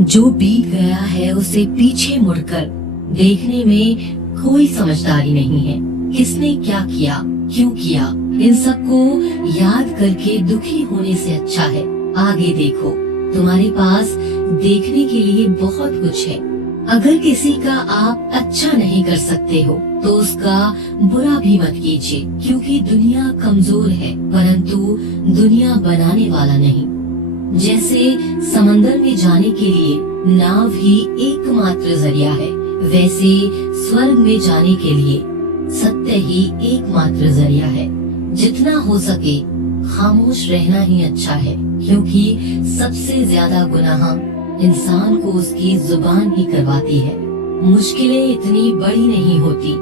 जो बीत गया है उसे पीछे मुड़कर देखने में कोई समझदारी नहीं है। किसने क्या किया, क्यों किया, इन सबको याद करके दुखी होने से अच्छा है आगे देखो। तुम्हारे पास देखने के लिए बहुत कुछ है। अगर किसी का आप अच्छा नहीं कर सकते हो तो उसका बुरा भी मत कीजिए, क्योंकि दुनिया कमजोर है परंतु दुनिया बनाने वाला नहीं। जैसे समंदर में जाने के लिए नाव ही एकमात्र जरिया है, वैसे स्वर्ग में जाने के लिए सत्य ही एकमात्र जरिया है। जितना हो सके खामोश रहना ही अच्छा है, क्योंकि सबसे ज्यादा गुनाह इंसान को उसकी जुबान ही करवाती है। मुश्किलें इतनी बड़ी नहीं होती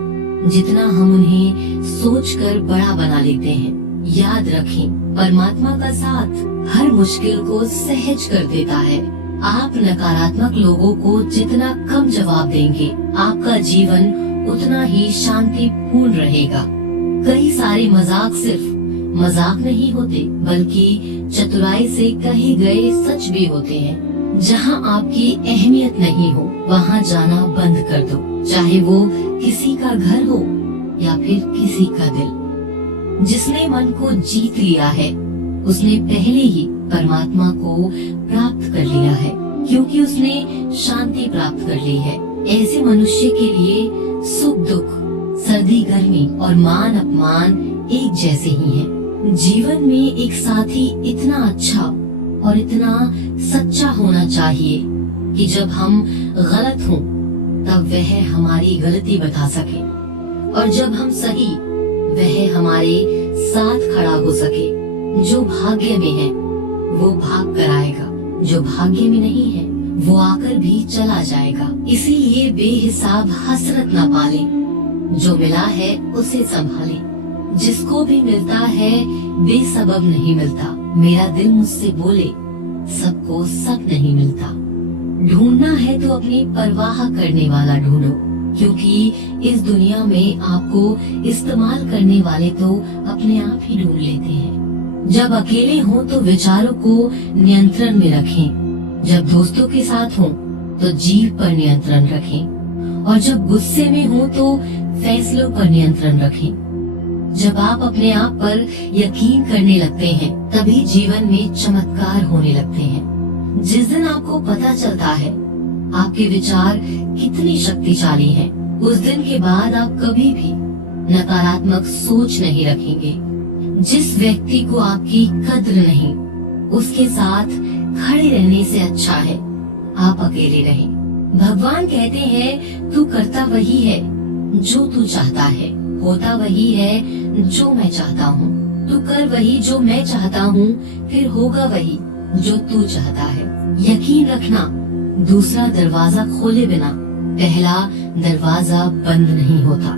जितना हम उन्हें सोचकर बड़ा बना लेते हैं। याद रखें, परमात्मा का साथ हर मुश्किल को सहज कर देता है। आप नकारात्मक लोगों को जितना कम जवाब देंगे, आपका जीवन उतना ही शांतिपूर्ण रहेगा। कई सारे मजाक सिर्फ मजाक नहीं होते, बल्कि चतुराई से कहे गए सच भी होते हैं। जहाँ आपकी अहमियत नहीं हो वहाँ जाना बंद कर दो, चाहे वो किसी का घर हो या फिर किसी का दिल। जिसने मन को जीत लिया है उसने पहले ही परमात्मा को प्राप्त कर लिया है, क्योंकि उसने शांति प्राप्त कर ली है। ऐसे मनुष्य के लिए सुख दुख, सर्दी गर्मी और मान अपमान एक जैसे ही हैं। जीवन में एक साथी इतना अच्छा और इतना सच्चा होना चाहिए कि जब हम गलत हों तब वह हमारी गलती बता सके, और जब हम सही वह हमारे साथ खड़ा हो सके। जो भाग्य में है वो भाग कर आएगा, जो भाग्य में नहीं है वो आकर भी चला जाएगा। इसीलिए बेहिसाब हसरत न पाले, जो मिला है उसे संभाले। जिसको भी मिलता है बेसबब नहीं मिलता। मेरा दिल मुझसे बोले सबको सब नहीं मिलता। ढूंढना है तो अपनी परवाह करने वाला ढूंढो, क्योंकि इस दुनिया में आपको इस्तेमाल करने वाले तो अपने आप ही ढूंढ लेते हैं। जब अकेले हो तो विचारों को नियंत्रण में रखें, जब दोस्तों के साथ हो तो जीभ पर नियंत्रण रखें, और जब गुस्से में हो तो फैसलों पर नियंत्रण रखें। जब आप अपने आप पर यकीन करने लगते हैं तभी जीवन में चमत्कार होने लगते हैं। जिस दिन आपको पता चलता है आपके विचार कितनी शक्तिशाली हैं, उस दिन के बाद आप कभी भी नकारात्मक सोच नहीं रखेंगे। जिस व्यक्ति को आपकी कद्र नहीं, उसके साथ खड़े रहने से अच्छा है आप अकेले रहें। भगवान कहते हैं तू करता वही है जो तू चाहता है, होता वही है जो मैं चाहता हूँ। तू कर वही जो मैं चाहता हूँ, फिर होगा वही जो तू चाहता है। यकीन रखना, दूसरा दरवाजा खोले बिना पहला दरवाजा बंद नहीं होता।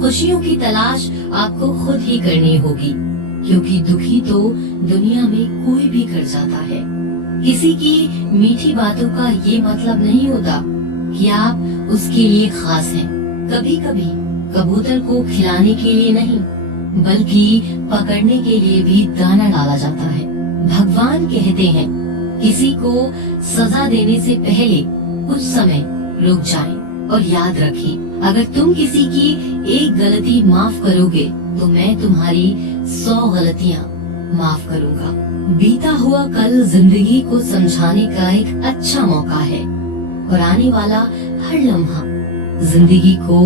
खुशियों की तलाश आपको खुद ही करनी होगी, क्योंकि दुखी तो दुनिया में कोई भी कर जाता है। किसी की मीठी बातों का ये मतलब नहीं होता कि आप उसके लिए खास हैं। कभी कभी कबूतर को खिलाने के लिए नहीं, बल्कि पकड़ने के लिए भी दाना डाला जाता है। भगवान कहते हैं किसी को सजा देने से पहले कुछ समय रुक जाएं और याद रखें, अगर तुम किसी की एक गलती माफ करोगे तो मैं तुम्हारी 100 गलतियाँ माफ करूँगा। बीता हुआ कल जिंदगी को समझाने का एक अच्छा मौका है, और आने वाला हर लम्हा जिंदगी को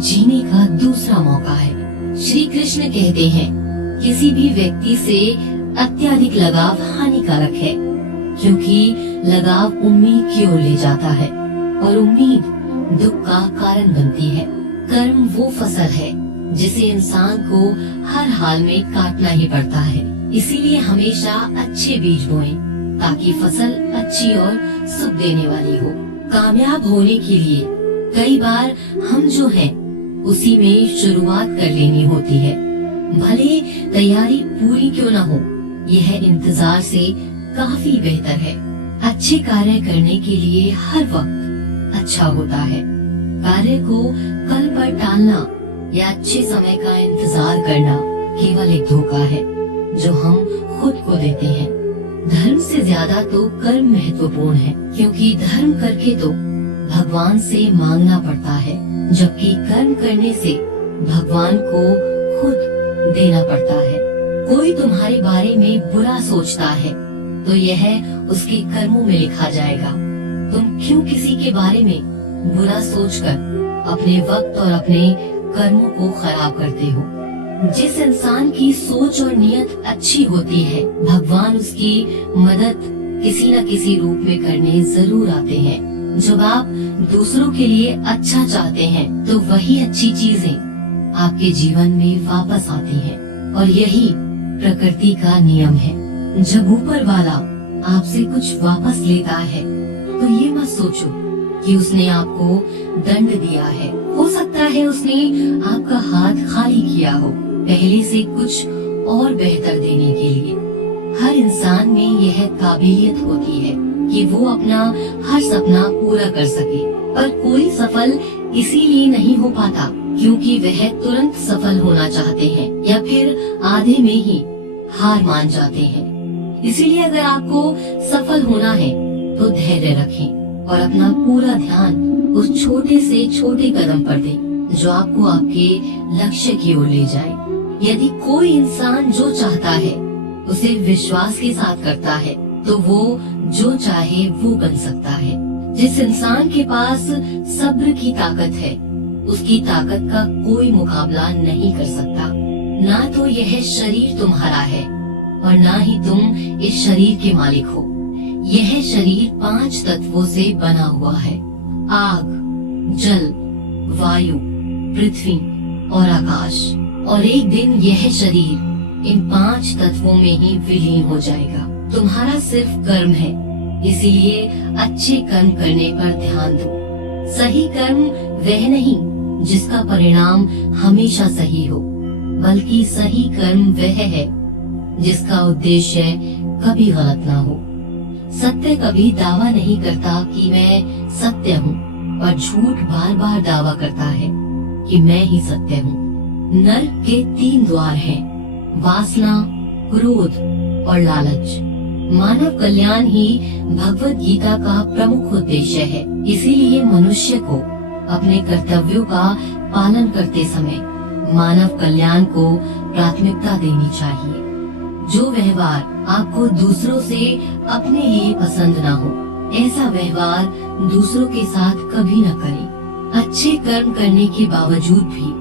जीने का दूसरा मौका है। श्री कृष्ण कहते हैं किसी भी व्यक्ति से अत्यधिक लगाव हानिकारक है, क्योंकि लगाव उम्मीद की ओर ले जाता है और उम्मीद दुख का कारण बनती है। कर्म वो फसल है जिसे इंसान को हर हाल में काटना ही पड़ता है। इसीलिए हमेशा अच्छे बीज बोएं ताकि फसल अच्छी और सुख देने वाली हो। कामयाब होने के लिए कई बार हम जो हैं उसी में शुरुआत कर लेनी होती है। भले तैयारी पूरी क्यों न हो, यह इंतजार से काफी बेहतर है। अच्छे कार्य करने के लिए हर वक्त अच्छा होता है। कार्य को कल पर टालना या अच्छे समय का इंतजार करना केवल एक धोखा है जो हम खुद को देते हैं। धर्म से ज्यादा तो कर्म महत्वपूर्ण है, क्योंकि धर्म करके तो भगवान से मांगना पड़ता है, जबकि कर्म करने से भगवान को खुद देना पड़ता है। कोई तुम्हारे बारे में बुरा सोचता है तो यह उसके कर्मों में लिखा जाएगा। तुम क्यों किसी के बारे में बुरा सोचकर अपने वक्त और अपने कर्मों को खराब करते हो? जिस इंसान की सोच और नियत अच्छी होती है, भगवान उसकी मदद किसी न किसी रूप में करने जरूर आते हैं। जब आप दूसरों के लिए अच्छा चाहते हैं तो वही अच्छी चीजें आपके जीवन में वापस आती हैं, और यही प्रकृति का नियम है। जब ऊपर वाला आपसे कुछ वापस लेता है तो ये मत सोचो कि उसने आपको दंड दिया है। हो सकता है उसने आपका हाथ खाली किया हो पहले से कुछ और बेहतर देने के लिए। हर इंसान में यह काबिलियत होती है कि वो अपना हर सपना पूरा कर सके, पर कोई सफल इसीलिए नहीं हो पाता क्योंकि वह तुरंत सफल होना चाहते हैं या फिर आधे में ही हार मान जाते हैं। इसीलिए अगर आपको सफल होना है तो धैर्य रखें और अपना पूरा ध्यान उस छोटे से छोटे कदम पर दें जो आपको आपके लक्ष्य की ओर ले जाए। यदि कोई इंसान जो चाहता है उसे विश्वास के साथ करता है तो वो जो चाहे वो बन सकता है। जिस इंसान के पास सब्र की ताकत है उसकी ताकत का कोई मुकाबला नहीं कर सकता। ना तो यह शरीर तुम्हारा है और ना ही तुम इस शरीर के मालिक हो। यह शरीर 5 तत्वों से बना हुआ है, आग, जल, वायु, पृथ्वी और आकाश, और एक दिन यह शरीर इन 5 तत्वों में ही विलीन हो जाएगा। तुम्हारा सिर्फ कर्म है, इसीलिए अच्छे कर्म करने पर ध्यान दो। सही कर्म वह नहीं जिसका परिणाम हमेशा सही हो, बल्कि सही कर्म वह है जिसका उद्देश्य कभी गलत ना हो। सत्य कभी दावा नहीं करता कि मैं सत्य हूँ, और झूठ बार बार दावा करता है कि मैं ही सत्य हूँ। नरक के 3 द्वार हैं, वासना, क्रोध और लालच। मानव कल्याण ही भगवत गीता का प्रमुख उद्देश्य है। इसीलिए मनुष्य को अपने कर्तव्यों का पालन करते समय मानव कल्याण को प्राथमिकता देनी चाहिए। जो व्यवहार आपको दूसरों से अपने लिए पसंद न हो, ऐसा व्यवहार दूसरों के साथ कभी न करें। अच्छे कर्म करने के बावजूद भी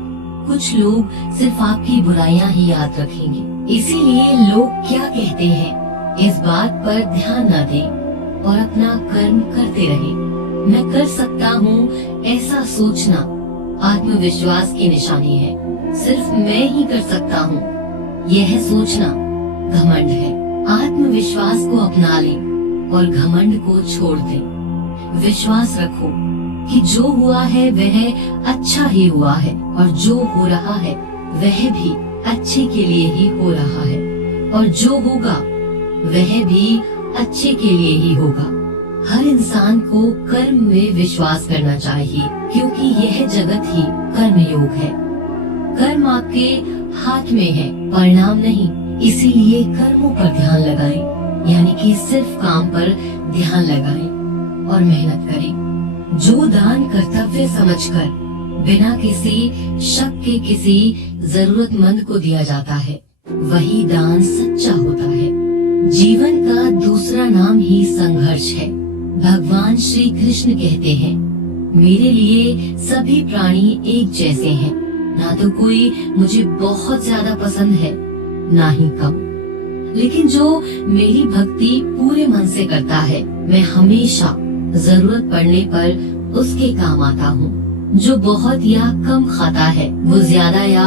कुछ लोग सिर्फ आपकी बुराइयां ही याद रखेंगे। इसीलिए लोग क्या कहते हैं इस बात पर ध्यान न दें और अपना कर्म करते रहें। मैं कर सकता हूँ ऐसा सोचना आत्मविश्वास की निशानी है। सिर्फ मैं ही कर सकता हूँ यह सोचना घमंड है। आत्मविश्वास को अपना लें और घमंड को छोड़ दें। विश्वास रखो कि जो हुआ है वह अच्छा ही हुआ है, और जो हो रहा है वह भी अच्छे के लिए ही हो रहा है, और जो होगा वह भी अच्छे के लिए ही होगा। हर इंसान को कर्म में विश्वास करना चाहिए, क्योंकि यह जगत ही कर्मयोग है। कर्म आपके हाथ में है, परिणाम नहीं। इसीलिए कर्मों पर ध्यान लगाएं, यानी कि सिर्फ काम पर ध्यान लगाएं और मेहनत करें। जो दान कर्तव्य समझकर बिना किसी शक के किसी जरूरतमंद को दिया जाता है, वही दान सच्चा होता है। जीवन का दूसरा नाम ही संघर्ष है। भगवान श्री कृष्ण कहते हैं, मेरे लिए सभी प्राणी एक जैसे हैं। ना तो कोई मुझे बहुत ज्यादा पसंद है, ना ही कम। लेकिन जो मेरी भक्ति पूरे मन से करता है, मैं हमेशा जरूरत पड़ने पर उसके काम आता हूँ। जो बहुत या कम खाता है, वो ज्यादा या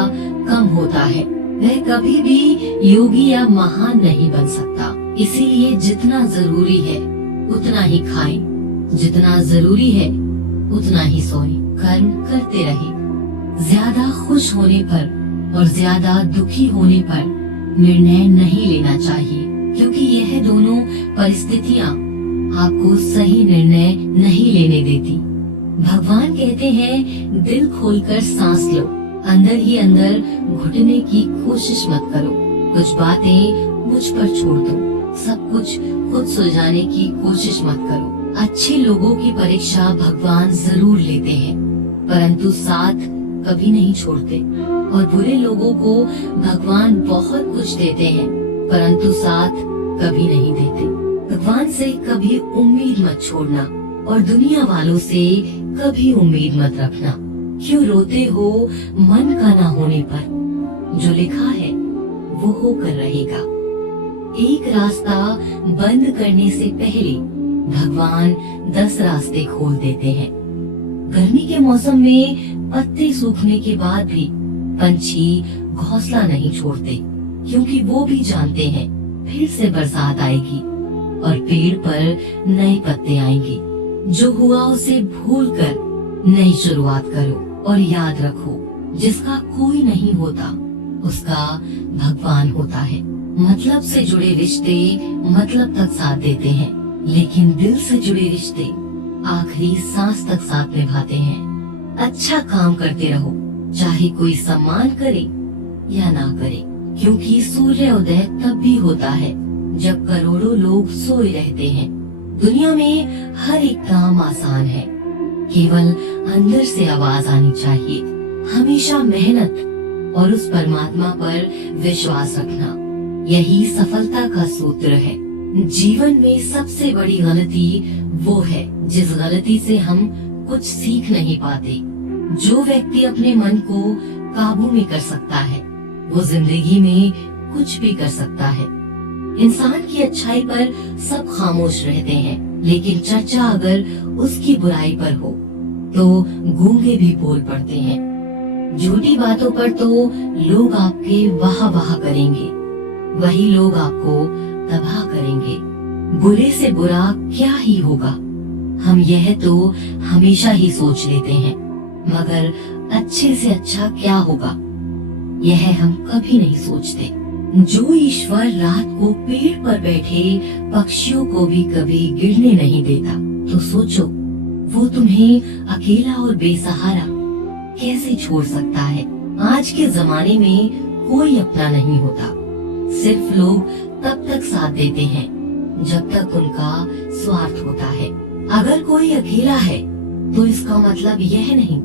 कम होता है। वह कभी भी योगी या महान नहीं बन सकता। इसीलिए जितना जरूरी है उतना ही खाएं, जितना जरूरी है उतना ही सोएं। कर्म करते रहे। ज्यादा खुश होने पर और ज्यादा दुखी होने पर निर्णय नहीं लेना चाहिए, क्योंकि यह दोनों परिस्थितियाँ आपको सही निर्णय नहीं लेने देती। भगवान कहते हैं, दिल खोलकर सांस लो, अंदर ही अंदर घुटने की कोशिश मत करो। कुछ बातें मुझ पर छोड़ दो। सब कुछ खुद सुलझाने की कोशिश मत करो। अच्छे लोगों की परीक्षा भगवान जरूर लेते हैं, परंतु साथ कभी नहीं छोड़ते। और बुरे लोगों को भगवान बहुत कुछ देते हैं, परंतु साथ कभी नहीं देते। भगवान से कभी उम्मीद मत छोड़ना और दुनिया वालों से कभी उम्मीद मत रखना। क्यों रोते हो मन का ना होने पर? जो लिखा है वो होकर रहेगा। एक रास्ता बंद करने से पहले भगवान 10 रास्ते खोल देते हैं। गर्मी के मौसम में पत्ते सूखने के बाद भी पंछी घोंसला नहीं छोड़ते, क्योंकि वो भी जानते हैं फिर से बरसात आएगी और पेड़ पर नए पत्ते आएंगे। जो हुआ उसे भूलकर नई शुरुआत करो और याद रखो, जिसका कोई नहीं होता उसका भगवान होता है। मतलब से जुड़े रिश्ते मतलब तक साथ देते हैं, लेकिन दिल से जुड़े रिश्ते आखिरी सांस तक साथ निभाते हैं। अच्छा काम करते रहो, चाहे कोई सम्मान करे या ना करे, क्योंकि सूर्योदय तब भी होता है जब करोड़ों लोग सोए रहते हैं। दुनिया में हर एक काम आसान है, केवल अंदर से आवाज आनी चाहिए। हमेशा मेहनत और उस परमात्मा पर विश्वास रखना, यही सफलता का सूत्र है। जीवन में सबसे बड़ी गलती वो है जिस गलती से हम कुछ सीख नहीं पाते। जो व्यक्ति अपने मन को काबू में कर सकता है वो जिंदगी में कुछ भी कर सकता है। इंसान की अच्छाई पर सब खामोश रहते हैं, लेकिन चर्चा अगर उसकी बुराई पर हो तो गूंगे भी बोल पड़ते हैं। झूठी बातों पर तो लोग आपके वाह वाह करेंगे, वही लोग आपको तबाह करेंगे। बुरे से बुरा क्या ही होगा, हम यह तो हमेशा ही सोच लेते हैं, मगर अच्छे से अच्छा क्या होगा यह हम कभी नहीं सोचते। जो ईश्वर रात को पेड़ पर बैठे पक्षियों को भी कभी गिरने नहीं देता, तो सोचो वो तुम्हें अकेला और बेसहारा कैसे छोड़ सकता है। आज के जमाने में कोई अपना नहीं होता, सिर्फ लोग तब तक साथ देते हैं जब तक उनका स्वार्थ होता है। अगर कोई अकेला है तो इसका मतलब यह नहीं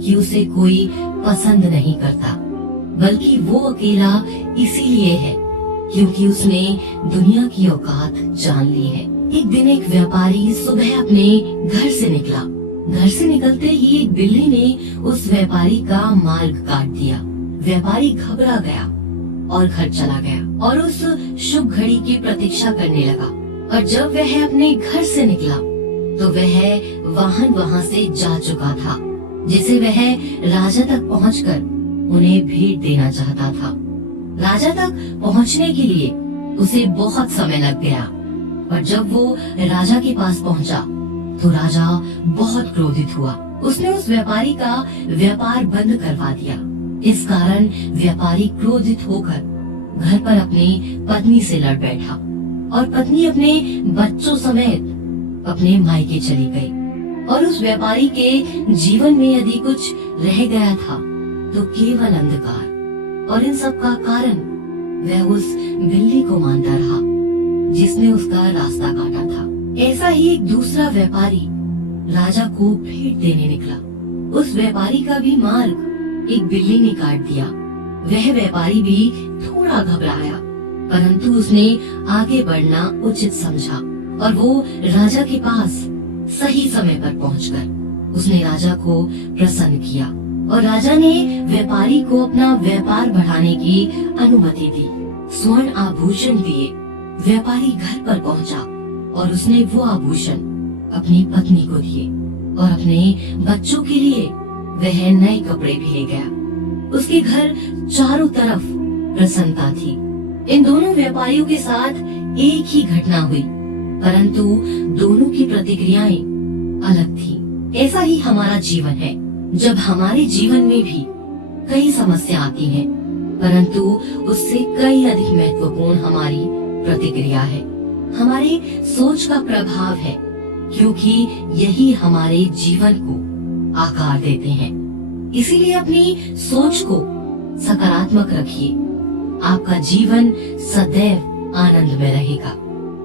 कि उसे कोई पसंद नहीं करता, बल्कि वो अकेला इसीलिए है क्योंकि उसने दुनिया की औकात जान ली है। एक दिन एक व्यापारी सुबह अपने घर से निकला। घर से निकलते ही एक बिल्ली ने उस व्यापारी का मार्ग काट दिया। व्यापारी घबरा गया और घर चला गया और उस शुभ घड़ी की प्रतीक्षा करने लगा। और जब वह अपने घर से निकला तो वह वाहन वहां से जा चुका था, जिसे वह राजा तक पहुंचकर उन्हें भेंट देना चाहता था। राजा तक पहुंचने के लिए उसे बहुत समय लग गया, और जब वो राजा के पास पहुंचा तो राजा बहुत क्रोधित हुआ। उसने उस व्यापारी का व्यापार बंद करवा दिया। इस कारण व्यापारी क्रोधित होकर घर पर अपनी पत्नी से लड़ बैठा और पत्नी अपने बच्चों समेत अपने मायके चली गई। और उस व्यापारी के जीवन में यदि कुछ रह गया था तो केवल अंधकार, और इन सब का कारण वह उस बिल्ली को मानता रहा जिसने उसका रास्ता काटा था। ऐसा ही एक दूसरा व्यापारी राजा को भेंट देने निकला। उस व्यापारी का भी मार्ग एक बिल्ली ने काट दिया। वह व्यापारी भी थोड़ा घबराया, परंतु उसने आगे बढ़ना उचित समझा और वो राजा के पास सही समय पर पहुंचकर उसने राजा को प्रसन्न किया और राजा ने व्यापारी को अपना व्यापार बढ़ाने की अनुमति दी। स्वर्ण आभूषण दिए। व्यापारी घर पर पहुंचा और उसने वो आभूषण अपनी पत्नी को दिए और अपने बच्चों के लिए वह नए कपड़े भी ले गया। उसके घर चारों तरफ प्रसन्नता थी। इन दोनों व्यापारियों के साथ एक ही घटना हुई, परंतु दोनों की प्रतिक्रियाएं अलग थी। ऐसा ही हमारा जीवन है। जब हमारे जीवन में भी कई समस्या आती हैं, परंतु उससे कई अधिक महत्वपूर्ण हमारी प्रतिक्रिया है, हमारे सोच का प्रभाव है, क्योंकि यही हमारे जीवन को आकार देते हैं। इसीलिए अपनी सोच को सकारात्मक रखिए। आपका जीवन सदैव आनंद में रहेगा।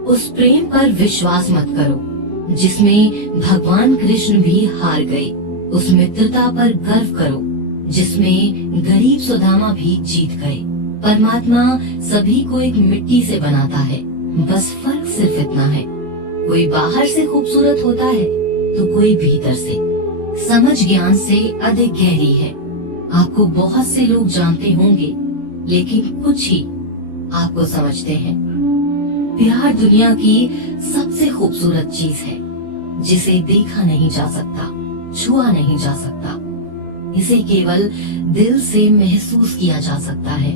उस प्रेम पर विश्वास मत करो जिसमें भगवान कृष्ण भी हार गए। उस मित्रता पर गर्व करो जिसमें गरीब सुदामा भी जीत गए। परमात्मा सभी को एक मिट्टी से बनाता है, बस फर्क सिर्फ इतना है, कोई बाहर से खूबसूरत होता है तो कोई भीतर से। समझ ज्ञान से अधिक गहरी है। आपको बहुत से लोग जानते होंगे, लेकिन कुछ ही आपको समझते हैं। प्यार दुनिया की सबसे खूबसूरत चीज है, जिसे देखा नहीं जा सकता, छुआ नहीं जा सकता। इसे केवल दिल से महसूस किया जा सकता है।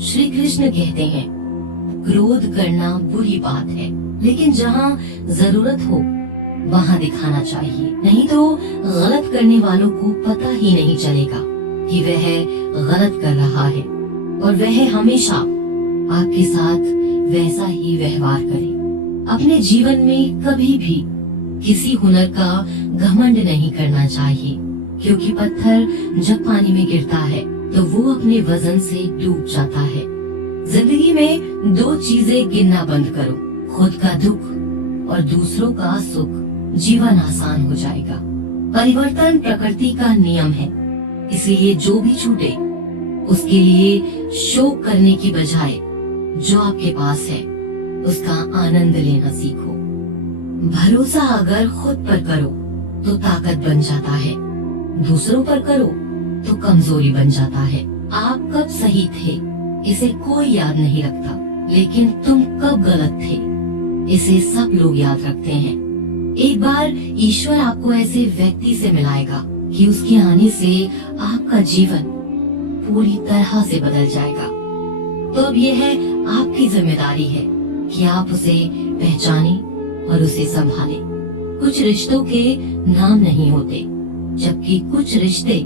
श्री कृष्ण कहते हैं, क्रोध करना बुरी बात है, लेकिन जहाँ जरूरत हो वहाँ दिखाना चाहिए, नहीं तो गलत करने वालों को पता ही नहीं चलेगा कि वह गलत कर रहा है, और वह हमेशा आपके साथ वैसा ही व्यवहार करे। अपने जीवन में कभी भी किसी हुनर का घमंड नहीं करना चाहिए, क्योंकि पत्थर जब पानी में गिरता है तो वो अपने वजन से डूब जाता है। जिंदगी में दो चीजें गिनना बंद करो, खुद का दुख और दूसरों का सुख। जीवन आसान हो जाएगा। परिवर्तन प्रकृति का नियम है, इसीलिए जो भी छूटे उसके लिए शोक करने की बजाय जो आपके पास है उसका आनंद लेना सीखो। भरोसा अगर खुद पर करो तो ताकत बन जाता है, दूसरों पर करो तो कमजोरी बन जाता है। आप कब सही थे इसे कोई याद नहीं रखता, लेकिन तुम कब गलत थे इसे सब लोग याद रखते हैं। एक बार ईश्वर आपको ऐसे व्यक्ति से मिलाएगा कि उसके आने से आपका जीवन पूरी तरह से बदल जाएगा। तो अब यह है आपकी जिम्मेदारी है कि आप उसे पहचाने और उसे संभालें। कुछ रिश्तों के नाम नहीं होते, जबकि कुछ रिश्ते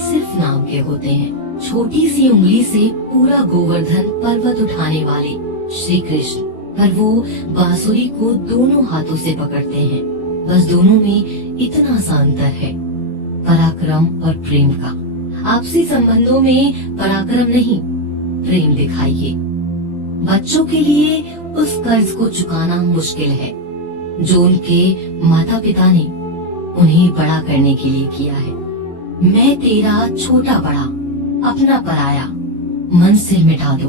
सिर्फ नाम के होते हैं। छोटी सी उंगली से पूरा गोवर्धन पर्वत उठाने वाले श्री कृष्ण, पर वो बांसुरी को दोनों हाथों से पकड़ते हैं। बस दोनों में इतना सा अंतर है, पराक्रम और प्रेम का। आपसी संबंधों में पराक्रम नहीं, प्रेम दिखाइए। बच्चों के लिए उस कर्ज को चुकाना मुश्किल है जो उनके माता पिता ने उन्हें बड़ा करने के लिए किया है। मैं तेरा छोटा बड़ा, अपना पराया, मन से मिटा दो,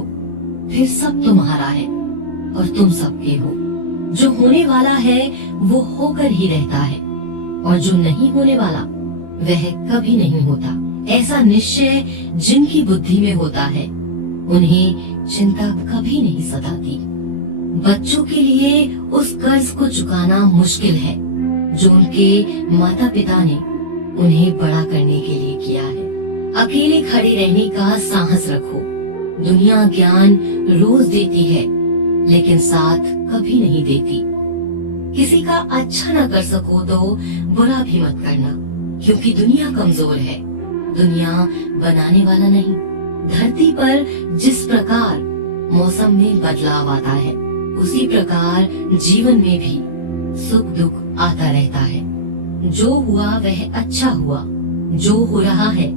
फिर सब तुम्हारा है और तुम सबके हो। जो होने वाला है वो होकर ही रहता है, और जो नहीं होने वाला वह कभी नहीं होता। ऐसा निश्चय जिनकी बुद्धि में होता है उन्हें चिंता कभी नहीं सताती। बच्चों के लिए उस कर्ज को चुकाना मुश्किल है जो उनके माता पिता ने उन्हें बड़ा करने के लिए किया है। अकेले खड़े रहने का साहस रखो। दुनिया ज्ञान रोज देती है, लेकिन साथ कभी नहीं देती। किसी का अच्छा न कर सको तो बुरा भी मत करना, क्योंकि दुनिया कमजोर है, दुनिया बनाने वाला नहीं। धरती पर जिस प्रकार मौसम में बदलाव आता है, उसी प्रकार जीवन में भी सुख दुख आता रहता है। जो हुआ वह अच्छा हुआ, जो हो रहा है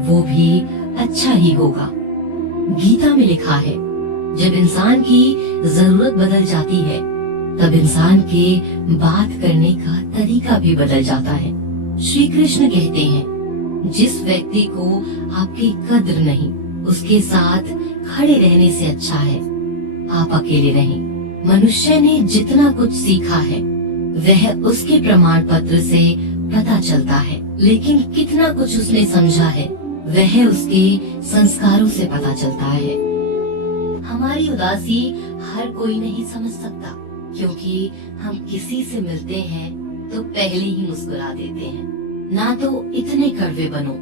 वो भी अच्छा ही होगा। गीता में लिखा है, जब इंसान की जरूरत बदल जाती है तब इंसान के बात करने का तरीका भी बदल जाता है। श्री कृष्ण कहते हैं, जिस व्यक्ति को आपकी कद्र नहीं, उसके साथ खड़े रहने से अच्छा है आप अकेले रहें। मनुष्य ने जितना कुछ सीखा है वह उसके प्रमाण पत्र से पता चलता है, लेकिन कितना कुछ उसने समझा है वह उसके संस्कारों से पता चलता है। हमारी उदासी हर कोई नहीं समझ सकता, क्योंकि हम किसी से मिलते हैं तो पहले ही मुस्कुरा देते हैं। ना तो इतने कड़वे बनो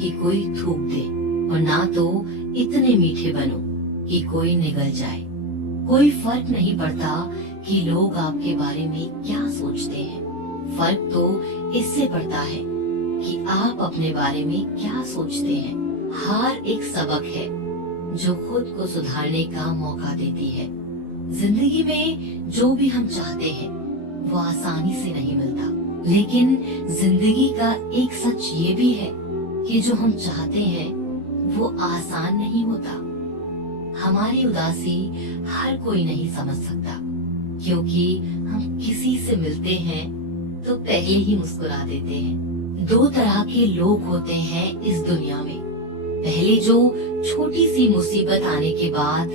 कि कोई थूक दे, और ना तो इतने मीठे बनो कि कोई निगल जाए। कोई फर्क नहीं पड़ता कि लोग आपके बारे में क्या सोचते हैं, फर्क तो इससे पड़ता है कि आप अपने बारे में क्या सोचते हैं। हार एक सबक है जो खुद को सुधारने का मौका देती है। जिंदगी में जो भी हम चाहते हैं वो आसानी से नहीं मिलता, लेकिन जिंदगी का एक सच ये भी है कि जो हम चाहते हैं वो आसान नहीं होता। हमारी उदासी हर कोई नहीं समझ सकता, क्योंकि हम किसी से मिलते हैं तो पहले ही मुस्कुरा देते हैं। दो तरह के लोग होते हैं इस दुनिया में। पहले जो छोटी सी मुसीबत आने के बाद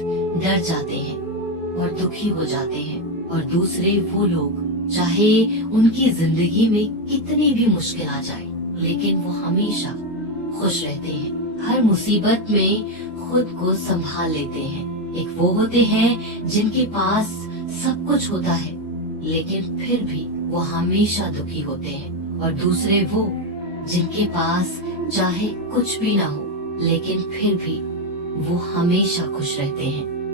डर जाते हैं और दुखी हो जाते हैं, और दूसरे वो लोग चाहे उनकी जिंदगी में कितनी भी मुश्किल आ जाए लेकिन वो हमेशा खुश रहते हैं। हर मुसीबत में खुद को संभाल लेते हैं। एक वो होते हैं जिनके पास सब कुछ होता है लेकिन फिर भी वो हमेशा दुखी होते हैं, और दूसरे वो जिनके पास चाहे कुछ भी ना हो लेकिन फिर भी वो हमेशा खुश रहते हैं।